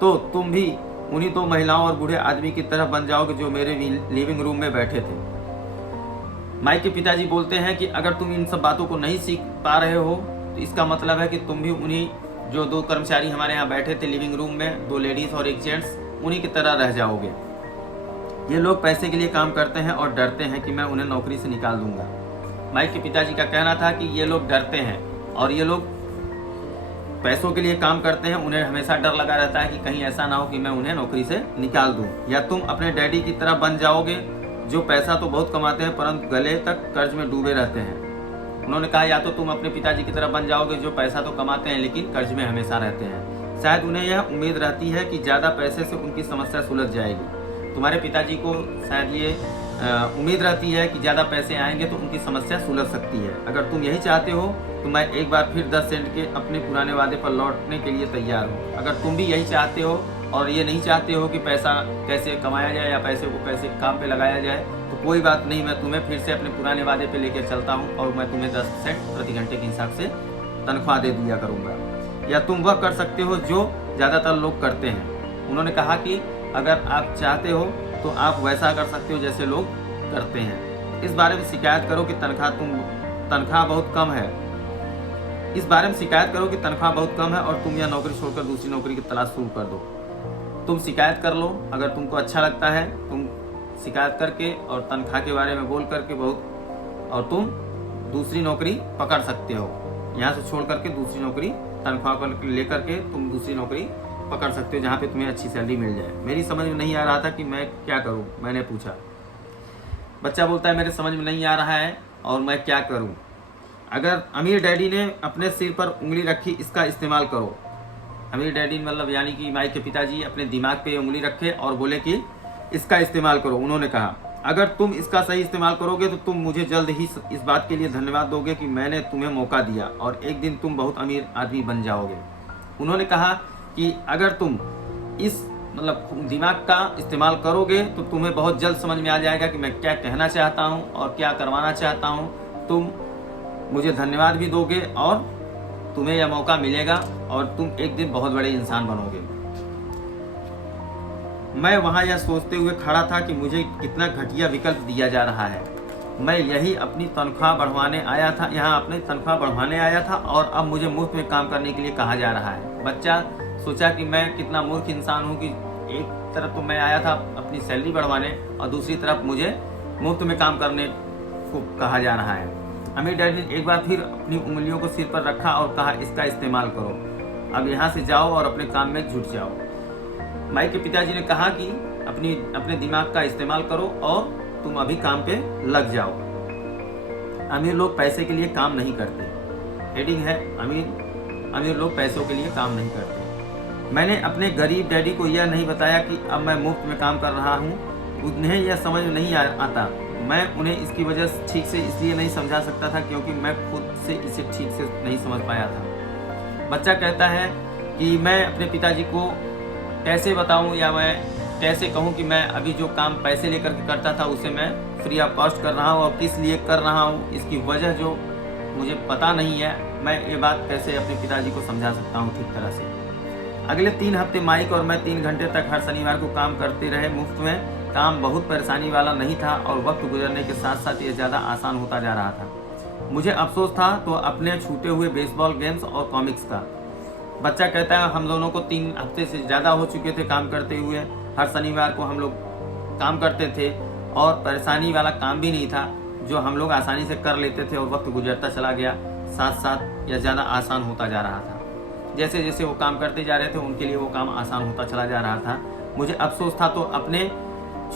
तो तुम भी उन्हीं तो महिलाओं और बूढ़े आदमी की तरह बन जाओगे जो मेरे लिविंग रूम में बैठे थे। माइक के पिताजी बोलते हैं कि अगर तुम इन सब बातों को नहीं सीख पा रहे हो तो इसका मतलब है कि तुम भी उन्हीं जो 2 कर्मचारी हमारे यहाँ बैठे थे लिविंग रूम में, 2 लेडीज और 1 जेंट्स, उन्हीं की तरह रह जाओगे। ये लोग पैसे के लिए काम करते हैं और डरते हैं कि मैं उन्हें नौकरी से निकाल दूंगा। माइक के पिताजी का कहना था कि ये लोग डरते हैं और ये लोग पैसों के लिए काम करते हैं, उन्हें हमेशा डर लगा रहता है कि कहीं ऐसा ना हो कि मैं उन्हें नौकरी से निकाल दूं। या तुम अपने डैडी की तरह बन जाओगे जो पैसा तो बहुत कमाते हैं परंतु गले तक कर्ज में डूबे रहते हैं। उन्होंने कहा, या तो तुम अपने पिताजी की तरह बन जाओगे जो पैसा तो कमाते हैं लेकिन कर्ज में हमेशा रहते हैं। शायद उन्हें यह उम्मीद रहती है कि ज़्यादा पैसे से उनकी समस्या सुलझ जाएगी। तुम्हारे पिताजी को शायद ये उम्मीद रहती है कि ज़्यादा पैसे आएंगे तो उनकी समस्या सुलझ सकती है। अगर तुम यही चाहते हो तो मैं एक बार फिर 10 सेंट के अपने पुराने वादे पर लौटने के लिए तैयार हूँ। अगर तुम भी यही चाहते हो और ये नहीं चाहते हो कि पैसा कैसे कमाया जाए या पैसे को कैसे काम पे लगाया जाए, तो कोई बात नहीं, मैं तुम्हें फिर से अपने पुराने वादे पे लेकर चलता हूँ और मैं तुम्हें 10 सेंट प्रति घंटे के हिसाब से तनख्वाह दे दिया करूँगा। या तुम वह कर सकते हो जो ज़्यादातर लोग करते हैं। उन्होंने कहा कि अगर आप चाहते हो तो आप वैसा कर सकते हो जैसे लोग करते हैं। इस बारे में शिकायत करो कि तनख्वाह बहुत कम है। इस बारे में शिकायत करो कि तनख्वाह बहुत कम है और तुम यह नौकरी छोड़कर दूसरी नौकरी की तलाश शुरू कर दो। तुम शिकायत कर लो, अगर तुमको अच्छा लगता है तुम शिकायत करके और तनख्वाह के बारे में बोल करके और तुम दूसरी नौकरी पकड़ सकते हो। यहाँ से छोड़ करके दूसरी नौकरी तनख्वाह को लेकर के तुम दूसरी नौकरी पकड़ सकते हो जहाँ पे तुम्हें अच्छी सैलरी मिल जाए। मेरी समझ में नहीं आ रहा था कि मैं क्या करूँ, मैंने पूछा। बच्चा बोलता है मेरे समझ में नहीं आ रहा है और मैं क्या करूँ। अगर अमीर डैडी ने अपने सिर पर उंगली रखी, इसका इस्तेमाल करो। अमीर डैडी मतलब यानी कि माइक के पिताजी अपने दिमाग पे उंगली रखे और बोले कि इसका इस्तेमाल करो। उन्होंने कहा अगर तुम इसका सही इस्तेमाल करोगे तो तुम मुझे जल्द ही इस बात के लिए धन्यवाद दोगे कि मैंने तुम्हें मौका दिया और एक दिन तुम बहुत अमीर आदमी बन जाओगे। उन्होंने कहा कि अगर तुम इस दिमाग का इस्तेमाल करोगे तो तुम्हें बहुत जल्द समझ में आ जाएगा कि मैं क्या कहना चाहता हूँ और क्या करवाना चाहता हूँ। तुम मुझे धन्यवाद भी दोगे और तुम्हें यह मौका मिलेगा और तुम एक दिन बहुत बड़े इंसान बनोगे। मैं वहाँ यह सोचते हुए खड़ा था कि मुझे कितना घटिया विकल्प दिया जा रहा है। मैं अपनी तनख्वाह बढ़वाने आया था और अब मुझे मुफ्त में काम करने के लिए कहा जा रहा है। बच्चा सोचा कि मैं कितना मूर्ख इंसान हूँ कि एक तरफ तो मैं आया था अपनी सैलरी बढ़वाने और दूसरी तरफ मुझे मुफ्त में काम करने को कहा जा रहा है। अमीर डैडी ने एक बार फिर अपनी उंगलियों को सिर पर रखा और कहा इसका इस्तेमाल करो। अब यहाँ से जाओ और अपने काम में जुट जाओ। माइक के पिताजी ने कहा कि अपने दिमाग का इस्तेमाल करो और तुम अभी काम पे लग जाओ। अमीर लोग पैसे के लिए काम नहीं करते। हेडिंग है अमीर लोग पैसों के लिए काम नहीं करते। मैंने अपने गरीब डैडी को यह नहीं बताया कि अब मैं मुफ्त में काम कर रहा हूँ। उन्हें यह समझ में नहीं आता। मैं उन्हें इसकी वजह ठीक से इसलिए नहीं समझा सकता था क्योंकि मैं खुद से इसे ठीक से नहीं समझ पाया था। बच्चा कहता है कि मैं अपने पिताजी को कैसे बताऊं या मैं कैसे कहूं कि मैं अभी जो काम पैसे लेकर के करता था उसे मैं फ्री ऑफ कॉस्ट कर रहा हूं और किस लिए कर रहा हूं, इसकी वजह जो मुझे पता नहीं है, मैं ये बात कैसे अपने पिताजी को समझा सकता हूं ठीक तरह से। अगले 3 हफ्ते माइक और मैं 3 घंटे तक हर शनिवार को काम करते रहे मुफ्त में। काम बहुत परेशानी वाला नहीं था और वक्त गुजरने के साथ साथ ये ज़्यादा आसान होता जा रहा था। मुझे अफसोस था तो अपने छूटे हुए बेसबॉल गेम्स और कॉमिक्स का। बच्चा कहता है हम दोनों को 3 हफ्ते से ज़्यादा हो चुके थे काम करते हुए। हर शनिवार को हम लोग काम करते थे और परेशानी वाला काम भी नहीं था जो हम लोग आसानी से कर लेते थे और वक्त गुजरता चला गया, साथ साथ यह ज़्यादा आसान होता जा रहा था। जैसे जैसे वो काम करते जा रहे थे उनके लिए वो काम आसान होता चला जा रहा था। मुझे अफसोस था तो अपने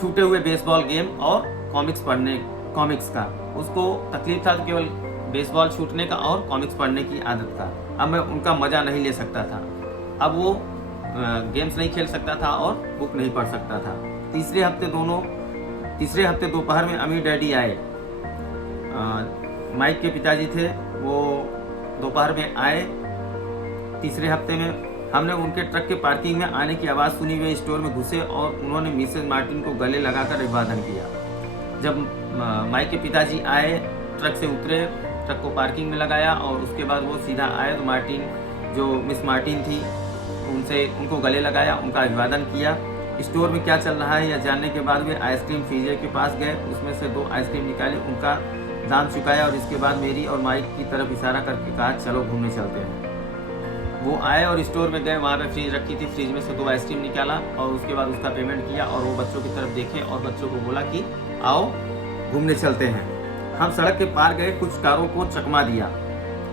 छूटे हुए बेसबॉल गेम और कॉमिक्स का। उसको तकलीफ था तो केवल बेसबॉल छूटने का और कॉमिक्स पढ़ने की आदत का। अब मैं उनका मज़ा नहीं ले सकता था। अब वो गेम्स नहीं खेल सकता था और बुक नहीं पढ़ सकता था। तीसरे हफ्ते दोपहर में अमीर डैडी आए। माइक के पिताजी थे, वो दोपहर में आए। तीसरे हफ्ते में हमने उनके ट्रक के पार्किंग में आने की आवाज़ सुनी। वे स्टोर में घुसे और उन्होंने मिसेस मार्टिन को गले लगाकर अभिवादन किया। जब माइक के पिताजी आए, ट्रक से उतरे, ट्रक को पार्किंग में लगाया और उसके बाद वो सीधा आए तो मिस मार्टिन थी उनको गले लगाया, उनका अभिवादन किया। स्टोर में क्या चल रहा है यह जानने के बाद वे आइसक्रीम फ्रीजर के पास गए, उसमें से 2 आइसक्रीम निकाली, उनका दाम चुकाया और इसके बाद मेरी और माइक की तरफ इशारा करके कहा चलो घूमने चलते हैं। वो आए और स्टोर में गए, वहाँ पे फ्रीज रखी थी, फ्रीज में से 2 आइसक्रीम निकाला और उसके बाद उसका पेमेंट किया और वो बच्चों की तरफ देखे और बच्चों को बोला कि आओ घूमने चलते हैं। हम सड़क के पार गए, कुछ कारों को चकमा दिया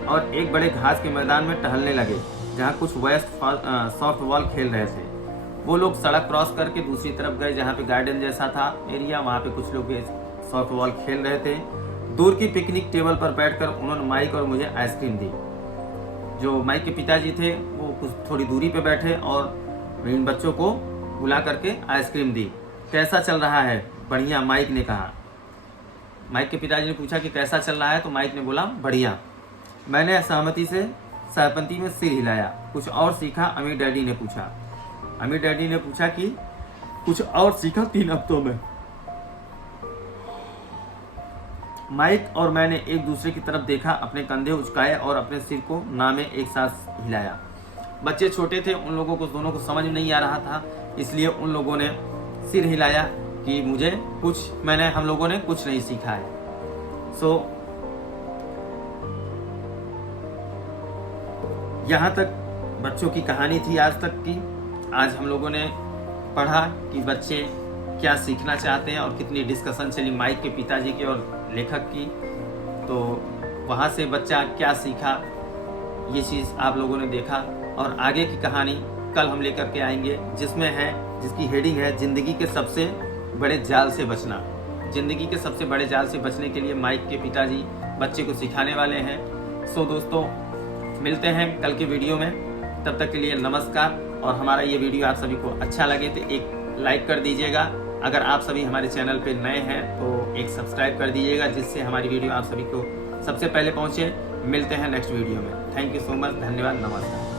और एक बड़े घास के मैदान में टहलने लगे जहाँ कुछ वयस्क सॉफ्टबॉल खेल रहे थे। वो लोग सड़क क्रॉस करके दूसरी तरफ गए जहाँ पे गार्डन जैसा था एरिया, वहाँ पे कुछ लोग सॉफ्टबॉल खेल रहे थे। दूर की पिकनिक टेबल पर बैठकर उन्होंने माइक और मुझे आइसक्रीम दी। जो माइक के पिताजी थे वो कुछ थोड़ी दूरी पे बैठे और इन बच्चों को बुला करके आइसक्रीम दी। कैसा चल रहा है? बढ़िया, माइक ने कहा। माइक के पिताजी ने पूछा कि कैसा चल रहा है, तो माइक ने बोला बढ़िया। मैंने सहमति से सहमति में सिर हिलाया। कुछ और सीखा? अमीर डैडी ने पूछा। अमीर डैडी ने पूछा कि कुछ और सीखा 3 हफ्तों में? माइक और मैंने एक दूसरे की तरफ देखा, अपने कंधे उचकाए और अपने सिर को ना में एक साथ हिलाया। बच्चे छोटे थे, उन लोगों को दोनों को समझ नहीं आ रहा था, इसलिए उन लोगों ने सिर हिलाया कि हम लोगों ने कुछ नहीं सीखा है। यहाँ तक बच्चों की कहानी थी आज तक की। आज हम लोगों ने पढ़ा कि बच्चे क्या सीखना चाहते हैं और कितनी डिस्कशन चली माइक के पिताजी की और लेखक की। तो वहाँ से बच्चा क्या सीखा, ये चीज़ आप लोगों ने देखा। और आगे की कहानी कल हम लेकर के आएंगे, जिसकी हेडिंग है ज़िंदगी के सबसे बड़े जाल से बचना। ज़िंदगी के सबसे बड़े जाल से बचने के लिए माइक के पिताजी बच्चे को सिखाने वाले हैं। दोस्तों, मिलते हैं कल के वीडियो में। तब तक के लिए नमस्कार। और हमारा ये वीडियो आप सभी को अच्छा लगे तो एक लाइक कर दीजिएगा। अगर आप सभी हमारे चैनल पे नए हैं तो एक सब्सक्राइब कर दीजिएगा, जिससे हमारी वीडियो आप सभी को सबसे पहले पहुँचे। मिलते हैं नेक्स्ट वीडियो में। Thank you so much. धन्यवाद। नमस्कार।